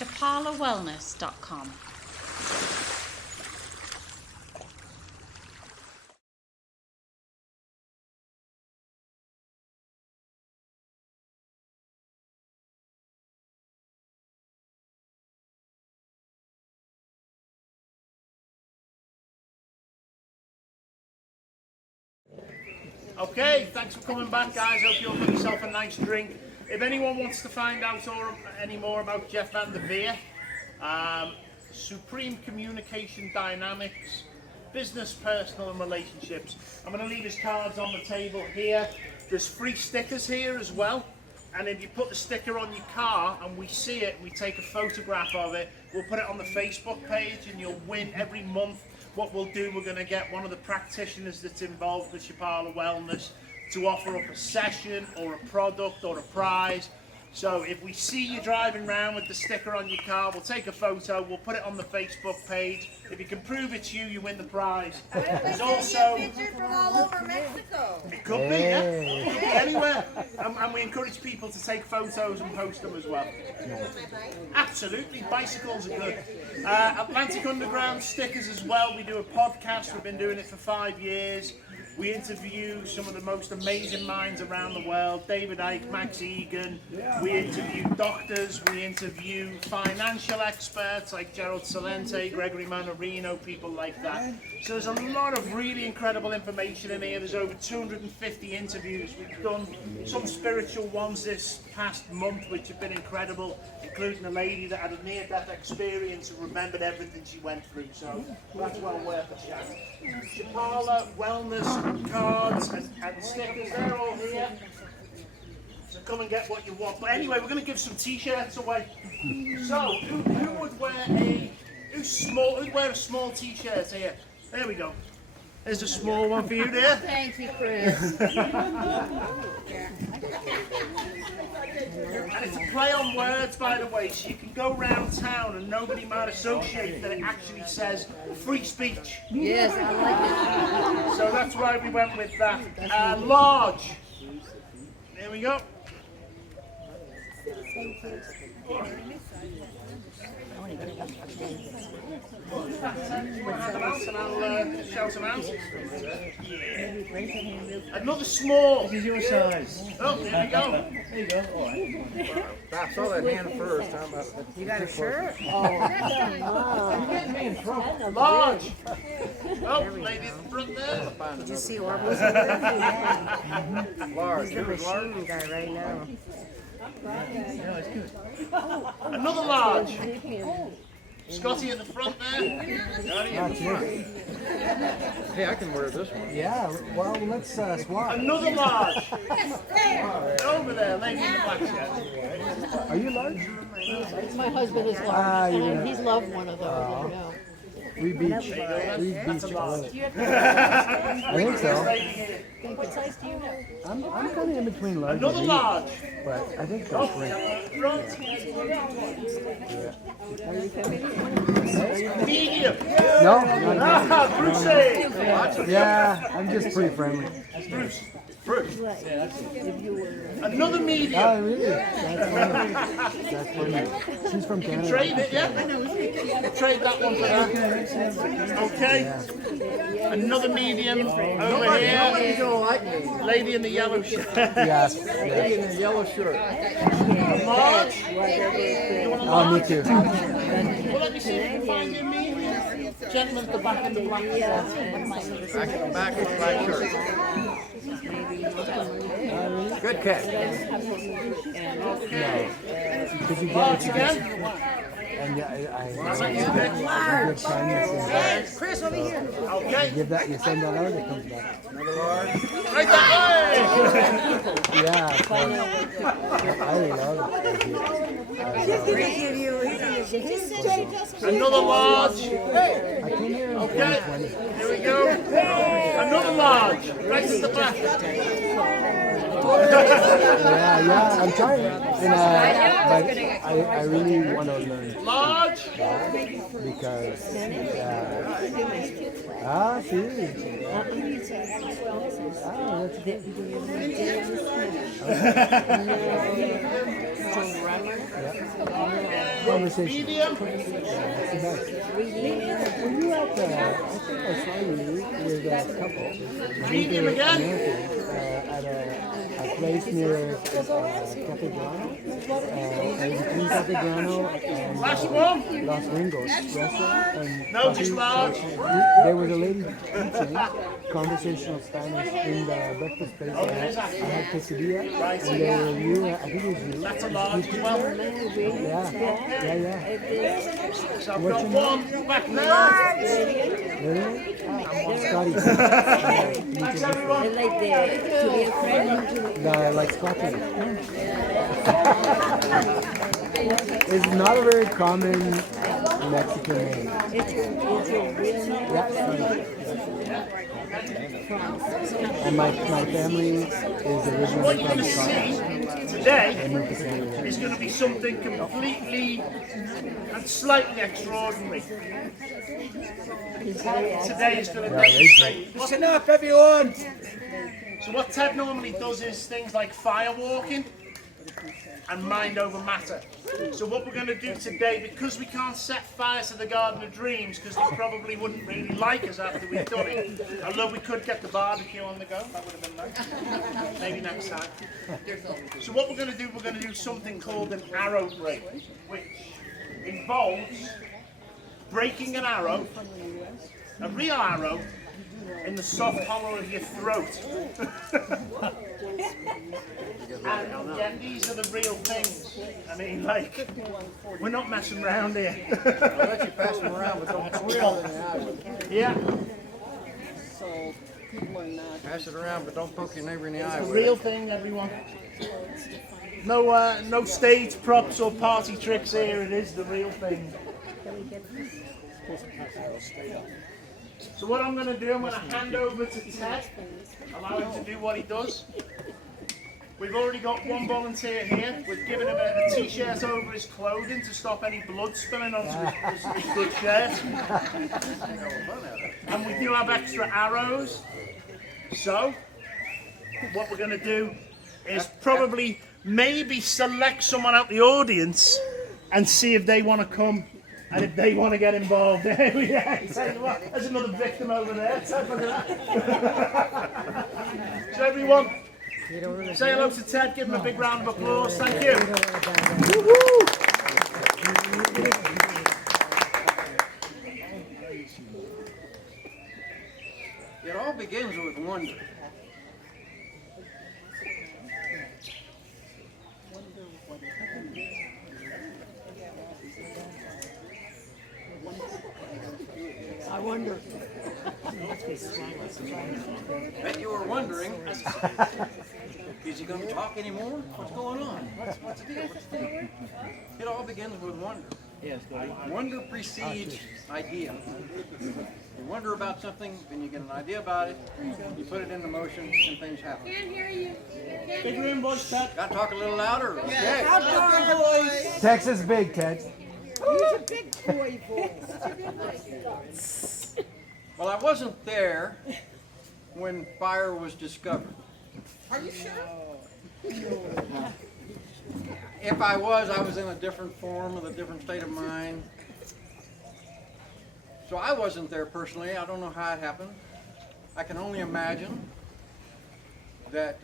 chapalawellness.com. Okay, thanks for coming back, guys. Hope you'll get yourself a nice drink. If anyone wants to find out any more about Jeff Van der Veer, Supreme Communication Dynamics, business, personal and relationships. I'm going to leave his cards on the table here. There's free stickers here as well. And if you put the sticker on your car and we see it, we take a photograph of it, we'll put it on the Facebook page and you'll win every month. What we'll do, we're going to get one of the practitioners that's involved with Chapala Wellness to offer up a session or a product or a prize. So if we see you driving around with the sticker on your car, we'll take a photo, we'll put it on the Facebook page. If you can prove it's you, you win the prize. There's also a picture from all over Mexico. It could be, yeah. It could be anywhere. And we encourage people to take photos and post them as well. Absolutely, bicycles are good. Atlantic Underground stickers as well. We do a podcast, we've been doing it for 5 years. We interview some of the most amazing minds around the world. David Icke, Max Egan. We interview doctors. We interview financial experts like Gerald Salente, Gregory Manarino, people like that. So there's a lot of really incredible information in here. There's over 250 interviews. We've done some spiritual ones this past month, which have been incredible, including a lady that had a near-death experience and remembered everything she went through. So that's well worth a chat. Chapala Wellness cards and stickers, they're all here. So come and get what you want. But anyway, we're going to give some t-shirts away. So who would wear a small t-shirt here? There we go. There's a small one for you there. Thank you, Chris. And it's a play on words, by the way, so you can go around town and nobody might associate that it actually says free speech. Yes, I like it. So that's why we went with that. Large. There we go. And I'll shout them out. Another small. This is your size. Oh, there we go. There you go. All right. I saw that hand first. You got a shirt? Large. Oh, lady in the front there. Did you see Orville's? Large. He's the machine guy right now. No, it's good. Another large. Scotty at the front there. Johnny at the front. Hey, I can wear this one. Yeah, well, let's swap. Another large. Over there, lady in the black shirt. Are you large? My husband is large, and he's loved one of those, I know. We beach. That's a large. Do you have I think so. what size do you have? I'm kind of in between large Another and large. medium, but I think that's right. Medium. No, not Ah, Brucey. yeah, I'm just pretty friendly. Bruce. Another medium. Oh, really? That's funny. She's from Canada. Trade it, yeah? Trade that one for that. Okay. Another medium over here. Nobody's gonna like me. Lady in the yellow shirt. Yes. Lady in the yellow shirt. Large. You want a Oh, large? me too. Well, let me see if we can find you a medium. Gentleman at the back in the black shirt. Back in the black shirt. Good catch. Could you get Large it again. And yeah, I good kindness. Chris, over here. Okay. Give that, you send that out, it comes back. Another large. Right that way. Yeah, it's fun. I love it. He's gonna give you. He's gonna give you. Another large. I came here in Okay. 2020. Here we go. Another large. Right at the back. Yeah, I'm trying. And, but I really want to learn Large. because, see. conversation. Medium. It's the best. Were you at, I think I saw you with a couple. Medium again. At a place near Catedrano. Between Catedrano and Last one. Los Ringos restaurant. And No, just large. there was a lady teaching conversational Spanish in the breakfast place. I had quesadilla, and there were you. I think it was you. That's a large as well. Yeah. So I've got one back there. Really? Scotty. Thanks everyone. Like Scotland. It's not a very common Mexican name. And my family is What you're originally going to from see today is going to be something completely and slightly extraordinary. Today is going to demonstrate. Listen up, everyone! So what Ted normally does is things like fire walking and mind over matter. So what we're going to do today, because we can't set fire to the Garden of Dreams, because they probably wouldn't really like us after we've done it, although we could get the barbecue on the go, that would have been nice. Maybe next time. So what we're going to do something called an arrow break, which involves breaking an arrow, a real arrow, in the soft hollow of your throat. And again, these are the real things. I mean, like, we're not messing around here. I'll let you pass them around, but don't poke it in the eye. Yeah, Pass it around, but don't poke your neighbor in the eye. the with real it. thing, everyone. No stage props or party tricks here. It is the real thing. So what I'm going to do, I'm going to hand over to Ted, allow him to do what he does. We've already got one volunteer here. We've given him a t-shirt over his clothing to stop any blood spilling onto his good shirt. And we do have extra arrows. So, what we're going to do is probably maybe select someone out the audience and see if they want to come and if they want to get involved. There we are. Tell you what, there's another victim over there. Look at that. So everyone, say hello to Ted, give him a big round of applause. Thank you. It all begins with wonder. I wonder. Bet you were wondering, is he going to talk anymore? What's going on? What's the deal? It all begins with wonder. Yes, wonder precedes idea. You wonder about something, then you get an idea about it, you put it into motion, and things happen. Can't hear you. Big room, boys, Ted. Got to talk a little louder? Okay. Texas big, Ted. Well, I wasn't there when fire was discovered. Are you sure? If I was in a different form, with a different state of mind. So I wasn't there personally. I don't know how it happened. I can only imagine that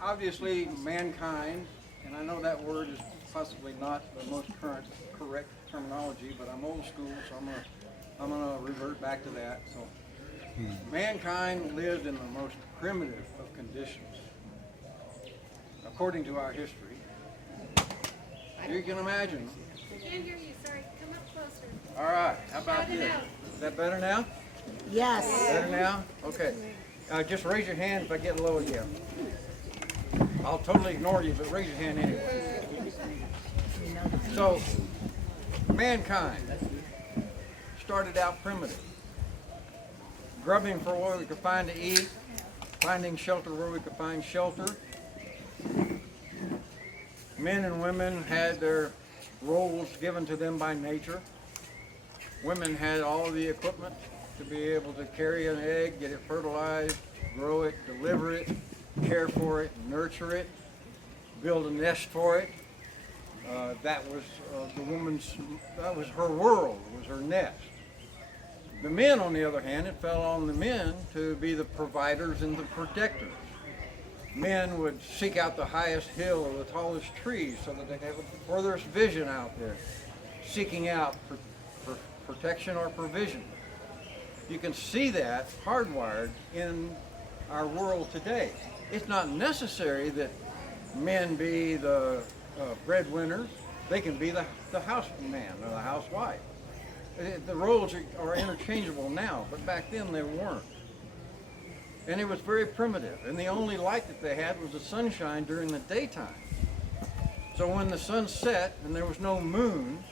obviously mankind, and I know that word is possibly not the most correct terminology, but I'm old school, so I'm gonna revert back to that. So mankind lived in the most primitive of conditions, according to our history. You can imagine. Can't hear you. Sorry. Come up closer. All right, how about this? Is that better now? Yes. Better now? Okay. Just raise your hand if I get low again. I'll totally ignore you, but raise your hand anyway. So, mankind started out primitive. Grubbing for what we could find to eat, finding shelter where we could find shelter. Men and women had their roles given to them by nature. Women had all the equipment to be able to carry an egg, get it fertilized, grow it, deliver it, care for it, nurture it, build a nest for it, that was that was her world, was her nest. The men, on the other hand, it fell on the men to be the providers and the protectors. Men would seek out the highest hill or the tallest trees so that they could have the furthest vision out there, seeking out protection or provision. You can see that hardwired in our world today. It's not necessary that men be the breadwinners. They can be the houseman or the housewife. The roles are interchangeable now, but back then they weren't. And it was very primitive, and the only light that they had was the sunshine during the daytime. So when the sun set and there was no moon,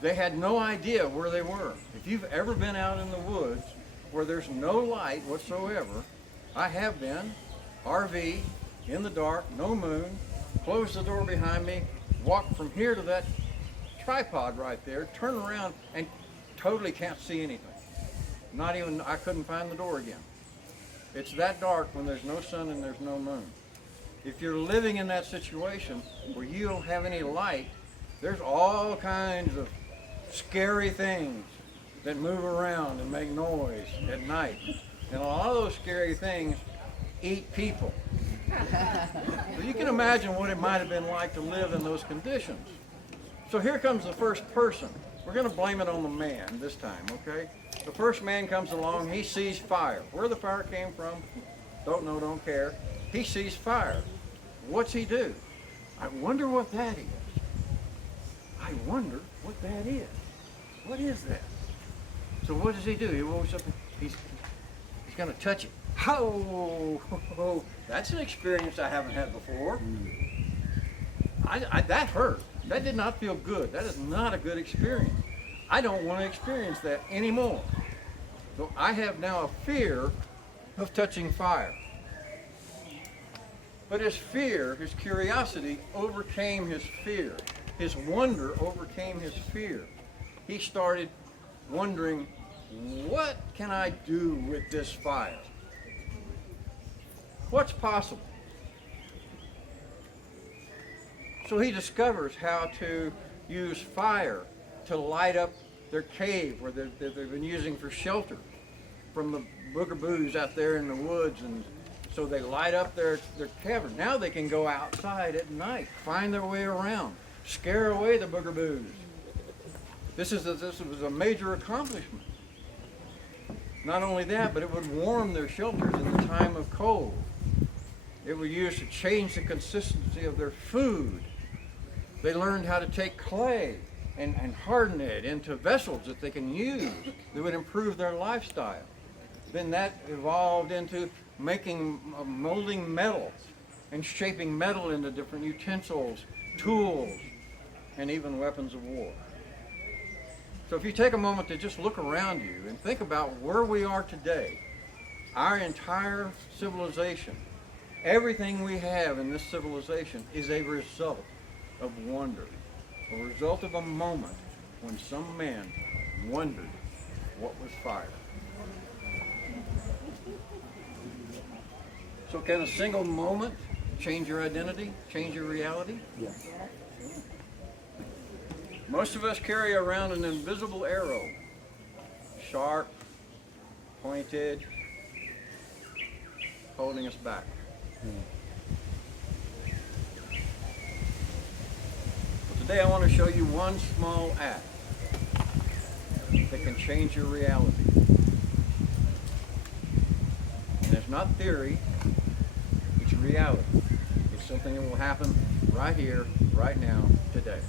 they had no idea where they were. If you've ever been out in the woods where there's no light whatsoever, I have been, RV, in the dark, no moon, close the door behind me, walk from here to that tripod right there, turn around and totally can't see anything. Not even, I couldn't find the door again. It's that dark when there's no sun and there's no moon. If you're living in that situation where you don't have any light, there's all kinds of scary things that move around and make noise at night. And a lot of those scary things eat people. So you can imagine what it might have been like to live in those conditions. So here comes the first person. We're going to blame it on the man this time, okay? The first man comes along, he sees fire. Where the fire came from, don't know, don't care. He sees fire. What's he do? I wonder what that is. I wonder what that is. What is that? So what does he do? He walks up and he's going to touch it. Oh, that's an experience I haven't had before. That hurt. That did not feel good. That is not a good experience. I don't want to experience that anymore. So I have now a fear of touching fire. But his fear, his curiosity overcame his fear. His wonder overcame his fear. He started wondering, what can I do with this fire? What's possible? So he discovers how to use fire to light up their cave where they've been using for shelter from the boogaboos out there in the woods, and so they light up their cavern. Now they can go outside at night, find their way around, scare away the boogaboos. This was a major accomplishment. Not only that, but it would warm their shelters in the time of cold. It was used to change the consistency of their food. They learned how to take clay and harden it into vessels that they can use that would improve their lifestyle. Then that evolved into molding metal and shaping metal into different utensils, tools, and even weapons of war. So if you take a moment to just look around you and think about where we are today, our entire civilization, everything we have in this civilization is a result of wonder, a result of a moment when some man wondered what was fire. So can a single moment change your identity, change your reality? Yes. Most of us carry around an invisible arrow, sharp, pointed, holding us back. Today I want to show you one small act that can change your reality. And it's not theory, it's reality. It's something that will happen right here, right now, today.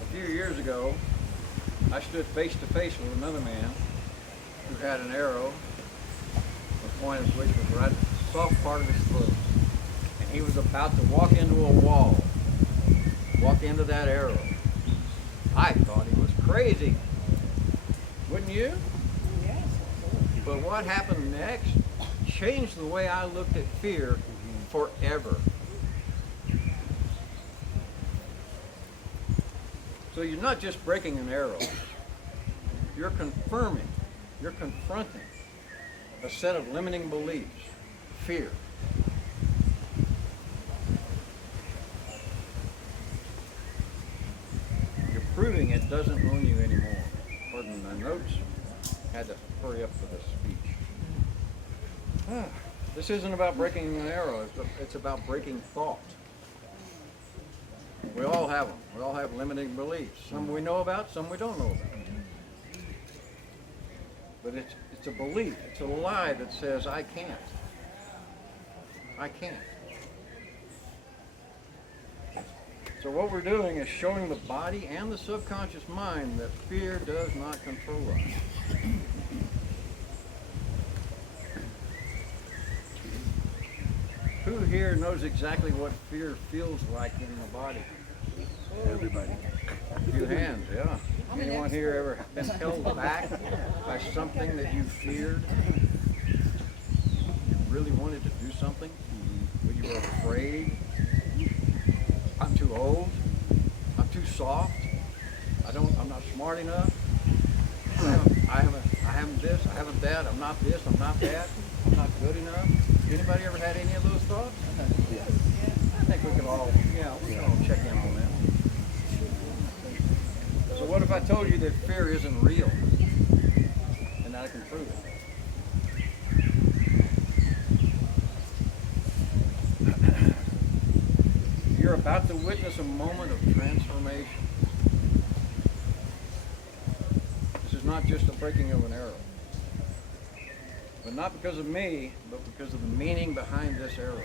A few years ago, I stood face to face with another man who had an arrow, the point of which was right at the soft part of his throat. And he was about to walk into a wall, walk into that arrow. I thought he was crazy. Wouldn't you? Yes. But what happened next changed the way I looked at fear forever. So you're not just breaking an arrow. You're confirming, you're confronting a set of limiting beliefs, fear. proving it doesn't own you anymore. Pardon my notes. Had to hurry up for this speech. This isn't about breaking an arrow. It's about breaking thought. We all have them. We all have limiting beliefs. Some we know about, some we don't know about. But it's a belief. It's a lie that says, I can't. I can't. So what we're doing is showing the body and the subconscious mind that fear does not control us. Who here knows exactly what fear feels like in the body? Everybody. A few hands, yeah. Anyone here ever been held back by something that you feared? You really wanted to do something, but you were afraid? I'm too old. I'm too soft. I'm not smart enough. I haven't this. I haven't that. I'm not this. I'm not that. I'm not good enough. Anybody ever had any of those thoughts? Yes. I think we can all, we can all check in on that. So what if I told you that fear isn't real, and that I can prove it? You're about to witness a moment of transformation. This is not just the breaking of an arrow. But not because of me, but because of the meaning behind this arrow.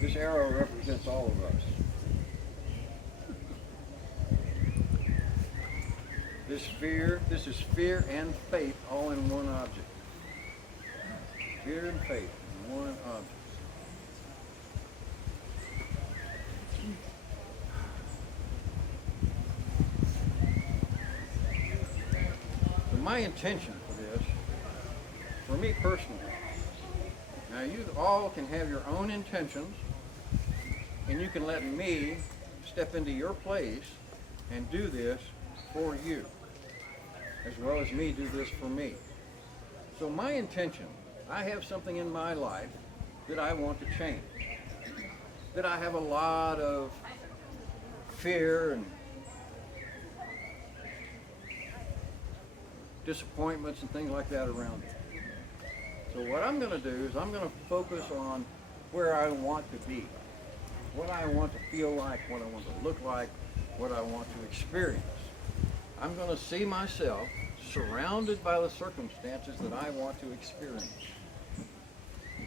This arrow represents all of us. This is fear and faith all in one object. Fear and faith in one object. So my intention for this, for me personally, now you all can have your own intentions, and you can let me step into your place and do this for you, as well as me do this for me. So my intention, I have something in my life that I want to change, that I have a lot of fear and disappointments and things like that around it. So what I'm going to do is I'm going to focus on where I want to be, what I want to feel like, what I want to look like, what I want to experience. I'm going to see myself surrounded by the circumstances that I want to experience.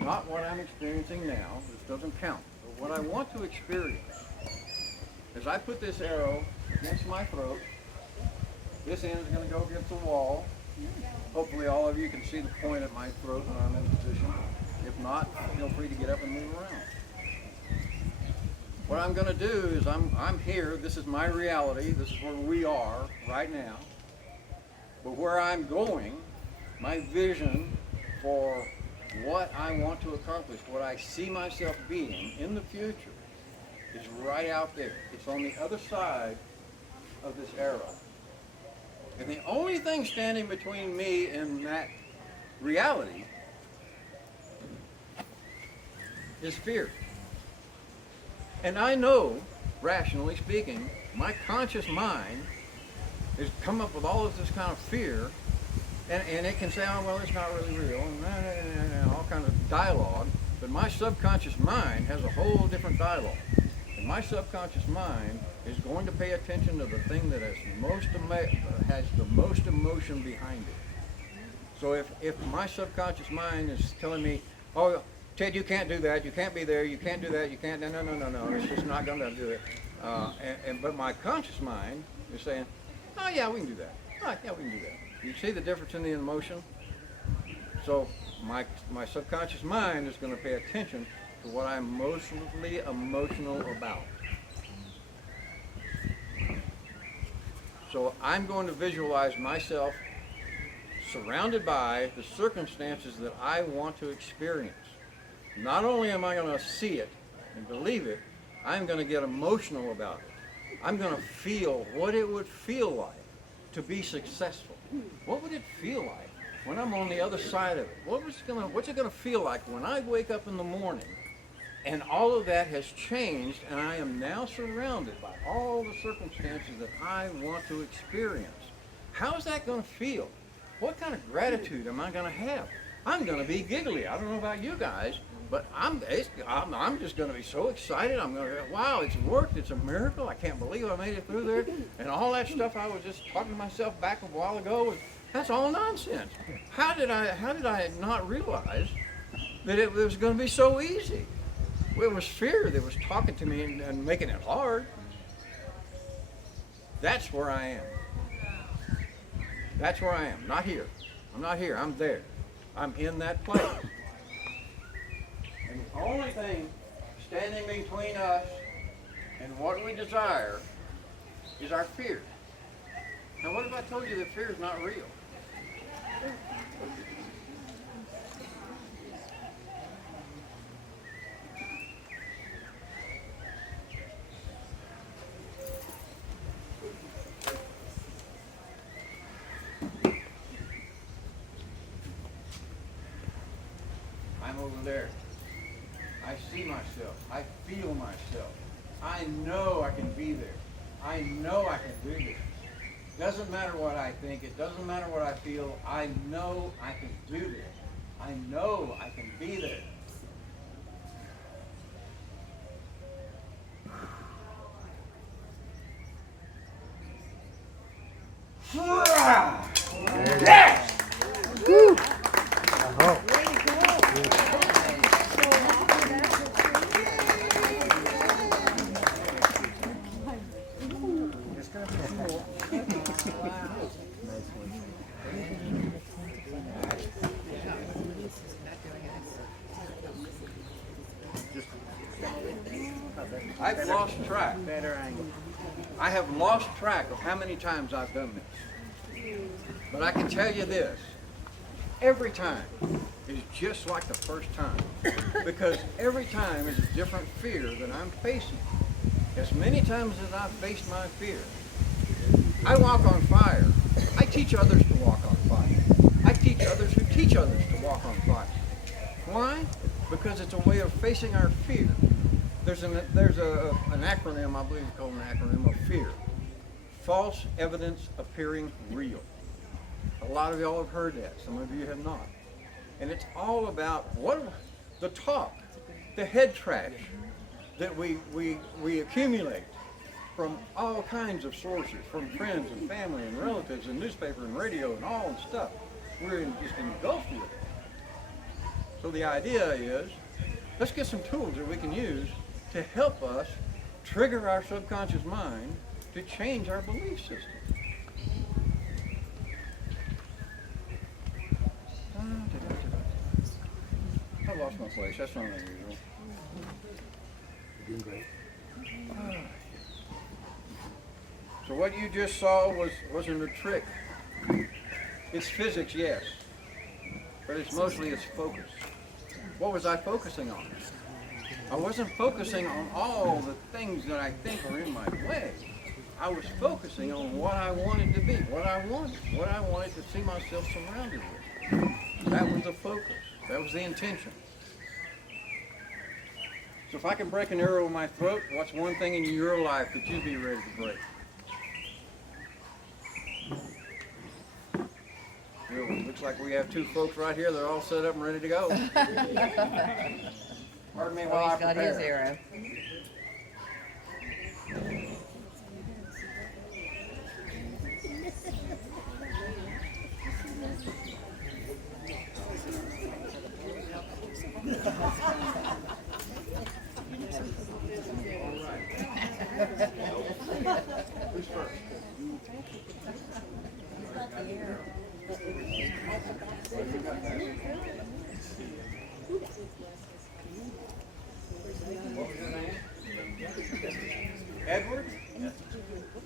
Not what I'm experiencing now, this doesn't count, but what I want to experience. As I put this arrow against my throat, this end is going to go against the wall. Hopefully all of you can see the point at my throat when I'm in position. If not, feel free to get up and move around. What I'm going to do is I'm here, this is my reality, this is where we are right now. But where I'm going, my vision for what I want to accomplish, what I see myself being in the future, is right out there. It's on the other side of this arrow. And the only thing standing between me and that reality is fear. And I know, rationally speaking, my conscious mind has come up with all of this kind of fear, and it can say, oh, well, it's not really real, and all kinds of dialogue, but my subconscious mind has a whole different dialogue. And my subconscious mind is going to pay attention to the thing that has the most emotion behind it. So if my subconscious mind is telling me, oh, Ted, you can't do that, you can't be there, you can't do that, you can't, no, it's just not going to do it. But my conscious mind is saying, oh yeah, we can do that. Oh yeah, we can do that. You see the difference in the emotion? So my subconscious mind is going to pay attention to what I'm emotionally emotional about. So I'm going to visualize myself surrounded by the circumstances that I want to experience. Not only am I going to see it and believe it, I'm going to get emotional about it. I'm going to feel what it would feel like to be successful. What would it feel like when I'm on the other side of it? What's it going to feel like when I wake up in the morning And all of that has changed, and I am now surrounded by all the circumstances that I want to experience. How's that going to feel? What kind of gratitude am I going to have? I'm going to be giggly. I don't know about you guys, but I'm just going to be so excited. I'm going to go, wow, it's worked. It's a miracle. I can't believe I made it through there. And all that stuff I was just talking to myself back a while ago, that's all nonsense. How did I not realize that it was going to be so easy? It was fear that was talking to me and making it hard. That's where I am. That's where I am. Not here. I'm not here. I'm there. I'm in that place. And the only thing standing between us and what we desire is our fear. Now, what if I told you that fear is not real? I'm over there. I see myself. I feel myself. I know I can be there. I know I can do this. Doesn't matter what I think. It doesn't matter what I feel. I know I can do this. I know I can be there. Yes! Woo! Oh. I've lost track. I have lost track of how many times I've done this. But I can tell you this, every time is just like the first time. Because every time is a different fear that I'm facing. As many times as I've faced my fear, I walk on fire. I teach others to walk on fire. I teach others who teach others to walk on fire. Why? Because it's a way of facing our fear. There's an acronym, I believe it's called an acronym of FEAR. False evidence appearing real. A lot of y'all have heard that. Some of you have not. And it's all about the talk, the head trash that we accumulate from all kinds of sources, from friends and family and relatives and newspaper and radio and all and stuff. We're just engulfed with it. So the idea is, let's get some tools that we can use to help us trigger our subconscious mind to change our belief system. I lost my place. That's not unusual. Doing great. So what you just saw wasn't a trick. It's physics, yes, but it's mostly its focus. What was I focusing on? I wasn't focusing on all the things that I think are in my way. I was focusing on what I wanted to be, what I wanted to see myself surrounded with. That was the focus. That was the intention. So if I can break an arrow in my throat, what's one thing in your life that you'd be ready to break? Really, looks like we have two folks right here. They're all set up and ready to go. Pardon me while I He's got his prepare. arrow. Who's first? What was your name? Edward?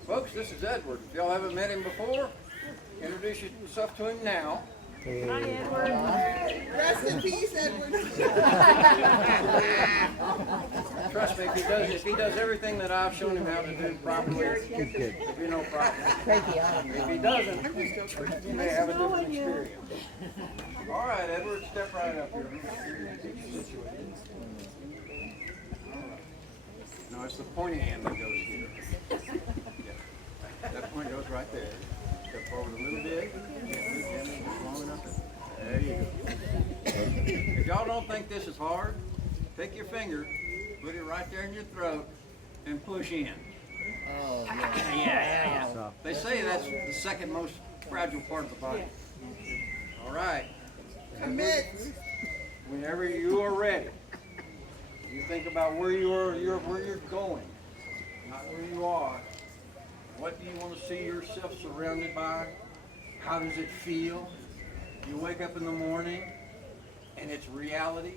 Folks, this is Edward. If y'all haven't met him before, introduce yourself to him now. Rest in peace, Edward. Trust me, if he does everything that I've shown him how to do properly, it'll be no problem. If he doesn't, he may have a different experience. All right, Edward, step right up here. No, it's the pointy end that goes here. Yeah. That point goes right there. Step forward a little bit. Gently, long enough. There you go. If y'all don't think this is hard, take your finger, put it right there in your throat, and push in. Oh, yeah. Yeah. They say that's the second most fragile part of the body. All right. Commit. Whenever you are ready, you think about where you're going, not where you are. What do you want to see yourself surrounded by? How does it feel? You wake up in the morning and it's reality,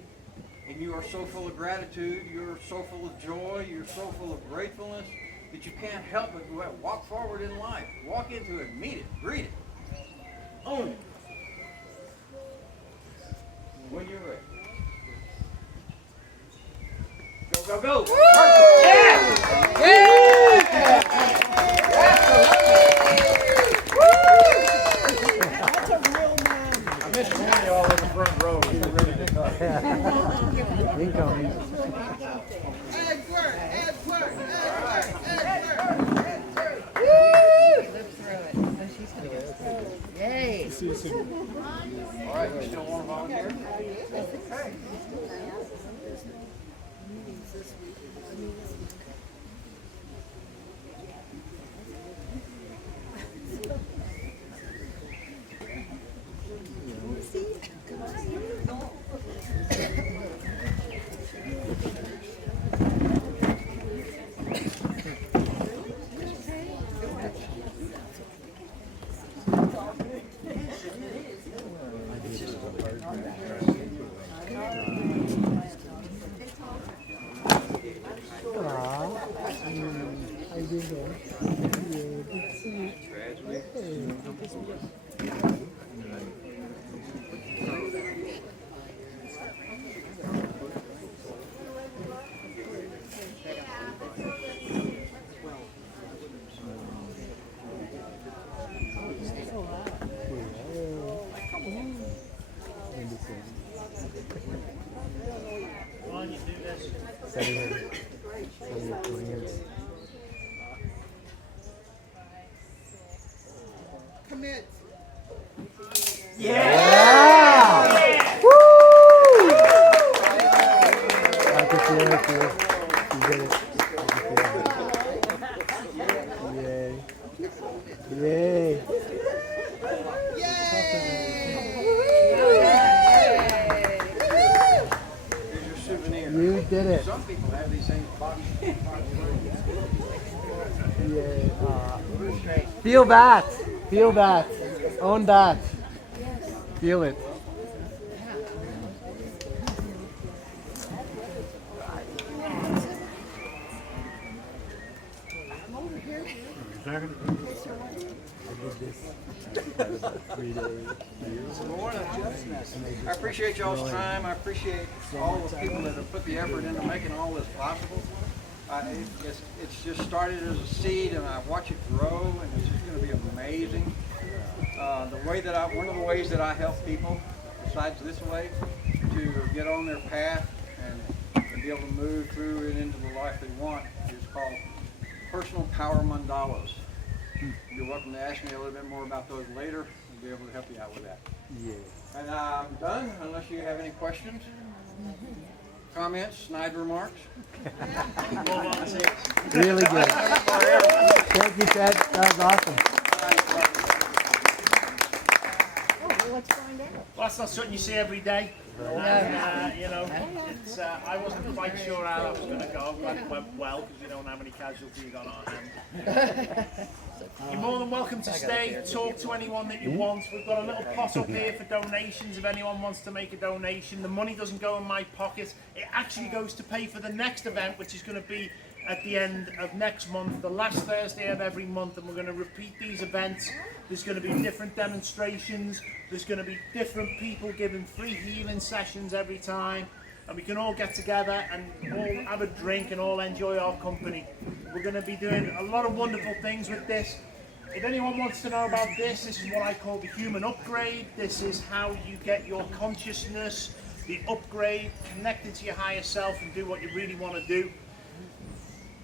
and you are so full of gratitude, you're so full of joy, you're so full of gratefulness that you can't help but walk forward in life. Walk into it, meet it, greet it, own it. When you're ready. Go, go, go! Yeah! That's a real man. I miss one of y'all in the front row. You really did not. Incoming. Yay. See you soon. All right, you still want to volunteer? How you doing there? Yeah, good to see you. Commit. Yeah! Woo! I can feel it. You did it. I can feel it. Yay. Yay. Here's your souvenir. You did it. Some people have these things boxed. Yeah. Feel that. Feel that. Own that. Feel it. I appreciate y'all's time. I appreciate all the people that have put the effort into making all this possible. It's just started as a seed, and I watch it grow, and it's just going to be amazing. One of the ways that I help people, besides this way, to get on their path and be able to move through and into the life they want, is called personal power mandalas. You're welcome to ask me a little bit more about those later. I'll be able to help you out with that. Yeah. And I'm done, unless you have any questions, comments, snide remarks. Really good. Thank you, Ted. That was awesome. Let's find out. Well, that's not something you see every day. You know, it's, I wasn't quite sure how that was going to go. Glad it went well, because you don't know how many casualties you got on hand. You're more than welcome to stay, talk to anyone that you want. We've got a little pot up here for donations if anyone wants to make a donation. The money doesn't go in my pocket. It actually goes to pay for the next event, which is going to be at the end of next month, the last Thursday of every month, and we're going to repeat these events. There's going to be different demonstrations. There's going to be different people giving free healing sessions every time, and we can all get together and all have a drink and all enjoy our company. We're going to be doing a lot of wonderful things with this. If anyone wants to know about this, this is what I call the human upgrade. This is how you get your consciousness, the upgrade, connected to your higher self, and do what you really want to do.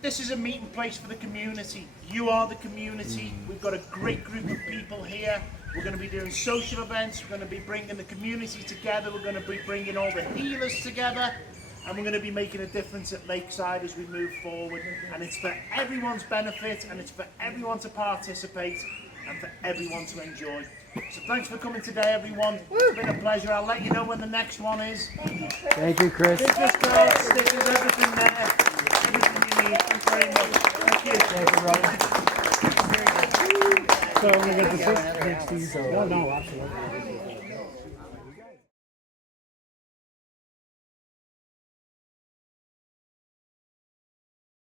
this is a meeting place for the community. You are the community. We've got a great group of people here. We're going to be doing social events. We're going to be bringing the community together. We're going to be bringing all the healers together. And we're going to be making a difference at Lakeside as we move forward. And it's for everyone's benefit, and it's for everyone to participate, and for everyone to enjoy. So thanks for coming today, everyone. It's been a pleasure. I'll let you know when the next one is. Thank you, Chris. Stickers, cards, stickers, everything there. Everything you need. Thanks very much. Thank you. Thank you, brother. So I'm gonna get the 60. No, absolutely.